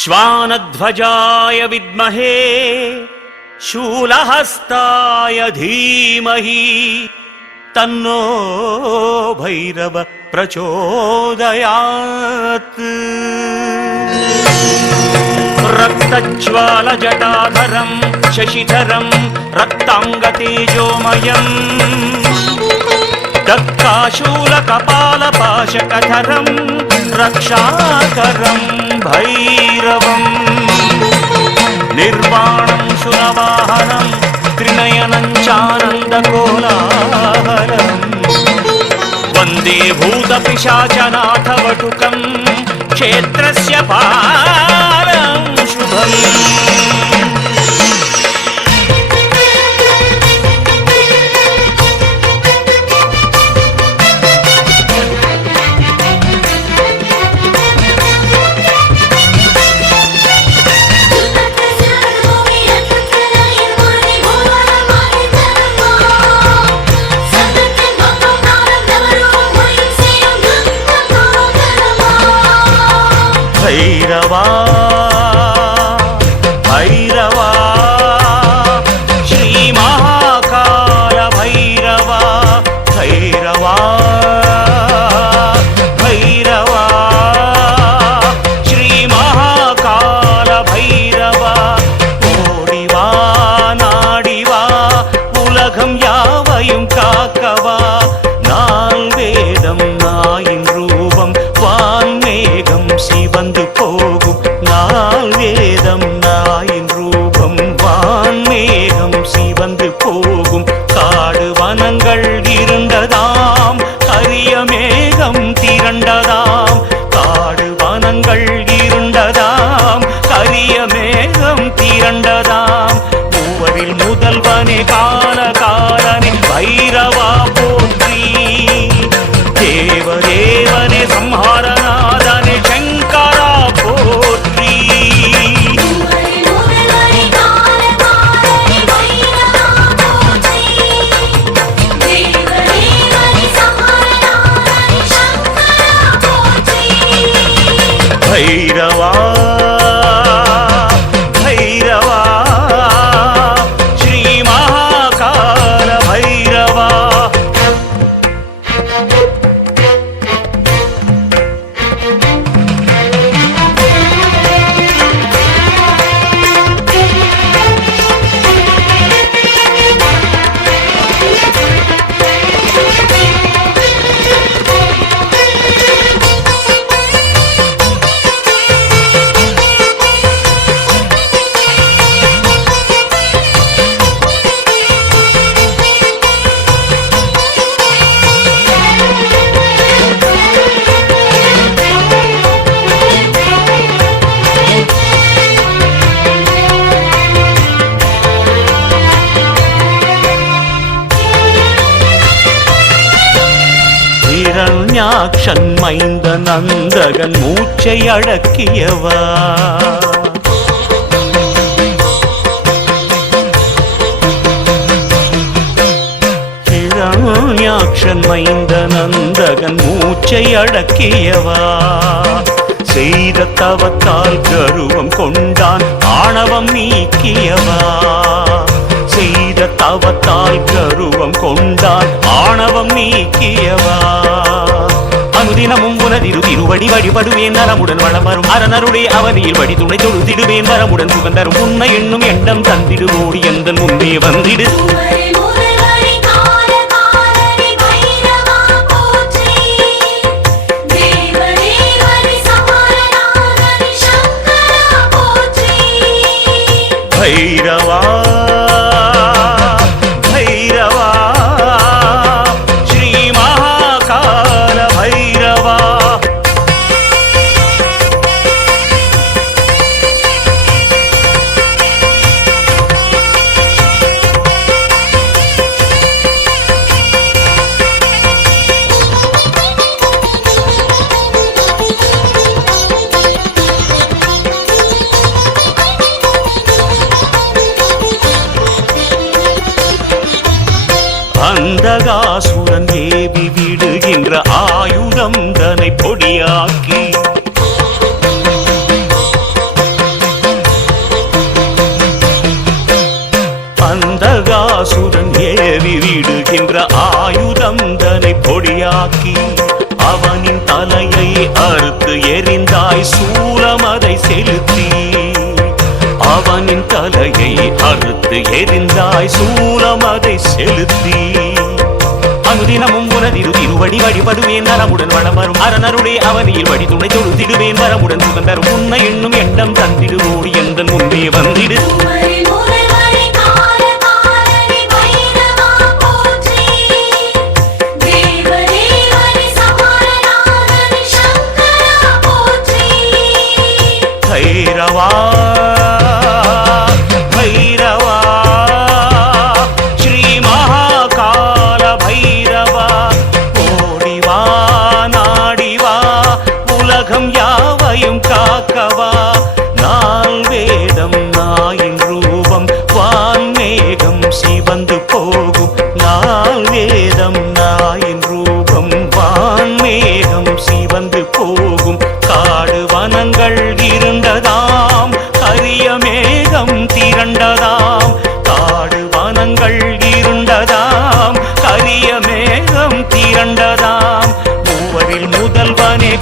श्वानध्वजाय विद्महे शूलहस्ताय धीमहि तन्नो भैरव प्रचोदयात्। रक्तज्वालजटाधरं शशिधरं रक्ताङ्गतेजोमयम् दक्काशूलकपालपाशकधरं रक्षाकरं भैरवम् निर्वाणं सुरवाहनं त्रिनयनं चानन्दकोलाहलम् वन्दे भूतपिशाचनाथवटुकं क्षेत्रस्य पारं शुभम्। भैरवा भैरवा श्री महाकाल भैरवा भैरवा भैरवा श्री महाकाल भैरवा ओडिवा नाडिवा उलगम यावयुम काकवा नाल वेदम नायिन रूपम वान्मेघम சிவந்து போகும் நாள் வேதம் நாயின் ரூபம் வான்மேகம் சிவந்து போகும் காடு வனங்கள் இருண்டதாம் கரிய மேகம் திரண்டதாம் காடு வனங்கள் இருண்டதாம் கரிய மேகம் திரண்டதாம் மூவரில் முதல்வனே காலகாலனே பைரவா போற்றி தேவதேவனே சம்ஹாரநாதனே शंकरा पोत्री भैरवा भैरवा श्री महाकाल भैरवा हिरण्याक्षन மைந்த நந்தகன் மூச்சை அடக்கியவா ஹிரண்யாக்ஷன் மைந்த நந்தகன் மூச்சை அடக்கியவா செய்த தவத்தால் கருவம் கொண்டான் ஆணவம் நீக்கியவா செய்த தவத்தால் கருவம் கொண்டான் ஆணவம் நீக்கியவா அனுதினமும் உனதிரு திருவடி வழிபடுவேன் நலமுடன் வளம் வரும் அரணருடைய அவனியில் வழி துணை தொழுதிடுவேன் வரமுடன் சுகந்தரும் உண்மை என்னும் எண்ணம் தந்திடுவோடி எந்தன் முன்னே வந்திடு भैरवा भैरवा श्री महाकाल भैरवा அந்தகாசுரன் ஏவி விடுகின்ற ஆயுதம் தன்னை பொடியாக்கி செலுத்தி அவனின் தலையை அறுத்து எரிந்தாய் சூலமதை செலுத்தி அனுதினமும் உனதிரு திருவடி வழிபடுவேன் நலமுடன் வளம் வரும் அரணருடைய அவனியில் வழி துணை தொழுதிடுவேன் வரமுடன் சுகம் தரும் உன்னை எண்ணும் எண்ணம் தந்திடுவோடி என்ற முன்பே வந்திடு பைரவா பைரவா ஸ்ரீ மகாகால பைரவா ஓடிவா நாடிவா உலகம் யாவையும் காக்கவா நால் வேதம் நாயின் ரூபம் வான்மேகம் சிவந்து போகும் நால் வேதம் நாயின் ரூபம் வான்மேகம் சிவந்து போகும் காடு வனங்கள் இருண்டதாம் கரிய மேகம் திரண்டதாம் காடு வனங்கள் இருண்டதாம் கரிய மேகம் திரண்டதாம் மூவரில் முதல்வனே